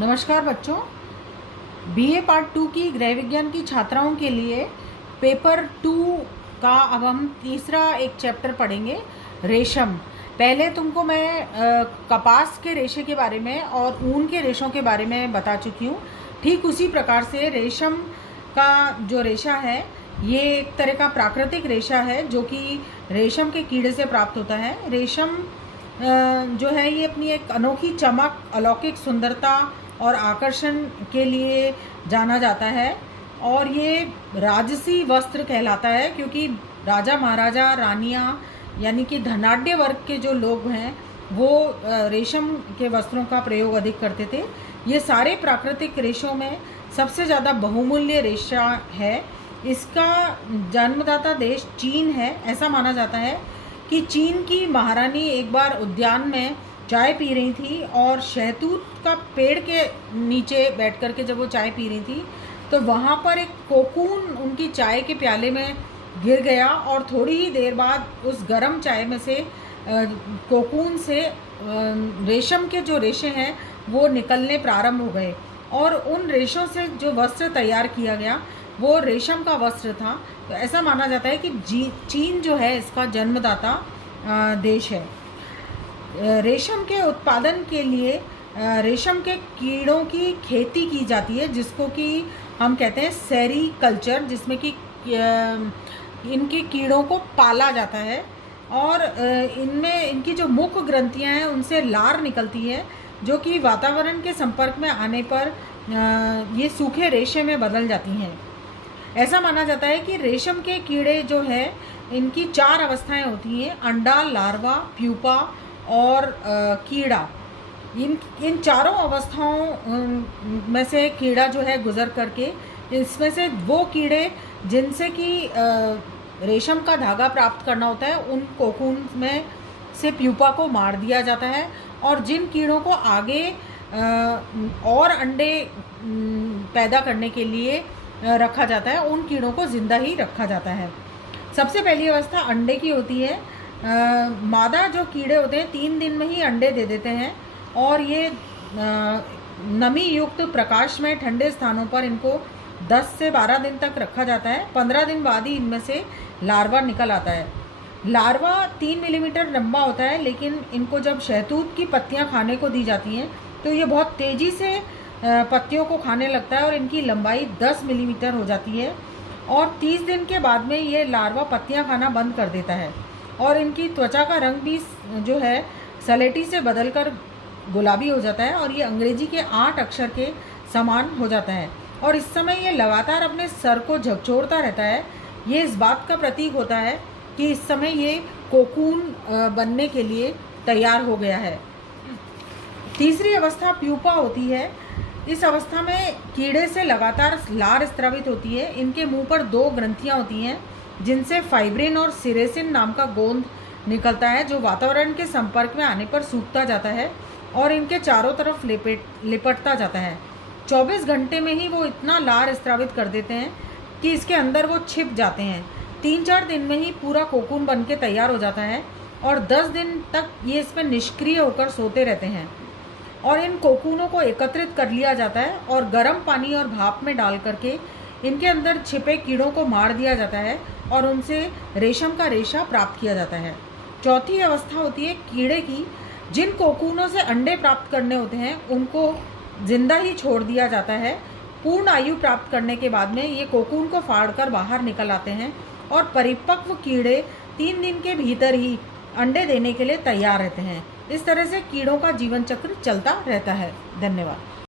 नमस्कार बच्चों। BA part 2 की गृह विज्ञान की छात्राओं के लिए पेपर 2 का अब हम तीसरा एक चैप्टर पढ़ेंगे, रेशम। पहले तुमको मैं कपास के रेशे के बारे में और ऊन के रेशों के बारे में बता चुकी हूँ। ठीक उसी प्रकार से रेशम का जो रेशा है ये एक तरह का प्राकृतिक रेशा है जो कि रेशम के कीड़े से प्राप्त होता है। रेशम जो है ये अपनी एक अनोखी चमक, अलौकिक सुंदरता और आकर्षण के लिए जाना जाता है और ये राजसी वस्त्र कहलाता है क्योंकि राजा महाराजा रानियां यानी कि धनाढ्य वर्ग के जो लोग हैं वो रेशम के वस्त्रों का प्रयोग अधिक करते थे। ये सारे प्राकृतिक रेशों में सबसे ज़्यादा बहुमूल्य रेशा है। इसका जन्मदाता देश चीन है। ऐसा माना जाता है कि चीन की महारानी एक बार उद्यान में चाय पी रही थी और शहतूत का पेड़ के नीचे बैठ कर के जब वो चाय पी रही थी तो वहाँ पर एक कोकून उनकी चाय के प्याले में गिर गया और थोड़ी ही देर बाद उस गर्म चाय में से कोकून से रेशम के जो रेशे हैं वो निकलने प्रारंभ हो गए और उन रेशों से जो वस्त्र तैयार किया गया वो रेशम का वस्त्र था। तो ऐसा माना जाता है कि चीन जो है इसका जन्मदाता देश है। रेशम के उत्पादन के लिए रेशम के कीड़ों की खेती की जाती है जिसको कि हम कहते हैं सेरीकल्चर, जिसमें कि इनके कीड़ों को पाला जाता है और इनमें इनकी जो मुख्य ग्रंथियां हैं उनसे लार निकलती है जो कि वातावरण के संपर्क में आने पर ये सूखे रेशे में बदल जाती हैं। ऐसा माना जाता है कि रेशम के कीड़े जो है इनकी 4 अवस्थाएं होती हैं: अंडा, लार्वा, प्यूपा और कीड़ा। इन चारों अवस्थाओं में से कीड़ा जो है गुजर करके इसमें से वो कीड़े जिनसे कि रेशम का धागा प्राप्त करना होता है उन कोकून में से प्यूपा को मार दिया जाता है और जिन कीड़ों को आगे और अंडे पैदा करने के लिए रखा जाता है उन कीड़ों को जिंदा ही रखा जाता है। सबसे पहली अवस्था अंडे की होती है। मादा जो कीड़े होते हैं 3 दिन में ही अंडे दे देते हैं और ये नमी युक्त प्रकाश में ठंडे स्थानों पर इनको 10 से 12 दिन तक रखा जाता है। 15 दिन बाद ही इनमें से लार्वा निकल आता है। लार्वा 3 मिलीमीटर लंबा होता है, लेकिन इनको जब शहतूत की पत्तियां खाने को दी जाती हैं तो ये बहुत तेज़ी से पत्तियों को खाने लगता है और इनकी लंबाई 10 मिलीमीटर हो जाती है और 30 दिन के बाद में ये लार्वा पत्तियां खाना बंद कर देता है और इनकी त्वचा का रंग भी जो है सलेटी से बदलकर गुलाबी हो जाता है और ये अंग्रेजी के 8 अक्षर के समान हो जाता है और इस समय ये लगातार अपने सर को झकझोरता रहता है। ये इस बात का प्रतीक होता है कि इस समय ये कोकून बनने के लिए तैयार हो गया है। तीसरी अवस्था प्यूपा होती है। इस अवस्था में कीड़े से लगातार लार स्रावित होती है। इनके मुंह पर 2 ग्रंथियां होती हैं जिनसे फाइब्रिन और सिरेसिन नाम का गोंद निकलता है जो वातावरण के संपर्क में आने पर सूखता जाता है और इनके चारों तरफ लिपटता जाता है। 24 घंटे में ही वो इतना लार स्रावित कर देते हैं कि इसके अंदर वो छिप जाते हैं। 3-4 दिन में ही पूरा कोकून बन के तैयार हो जाता है और 10 दिन तक ये इसमें निष्क्रिय होकर सोते रहते हैं और इन कोकूनों को एकत्रित कर लिया जाता है और गर्म पानी और भाप में डाल करके इनके अंदर छिपे कीड़ों को मार दिया जाता है और उनसे रेशम का रेशा प्राप्त किया जाता है। चौथी अवस्था होती है कीड़े की। जिन कोकूनों से अंडे प्राप्त करने होते हैं उनको जिंदा ही छोड़ दिया जाता है। पूर्ण आयु प्राप्त करने के बाद में ये कोकून को फाड़कर बाहर निकल आते हैं और परिपक्व कीड़े 3 दिन के भीतर ही अंडे देने के लिए तैयार रहते हैं। इस तरह से कीड़ों का जीवन चक्र चलता रहता है। धन्यवाद।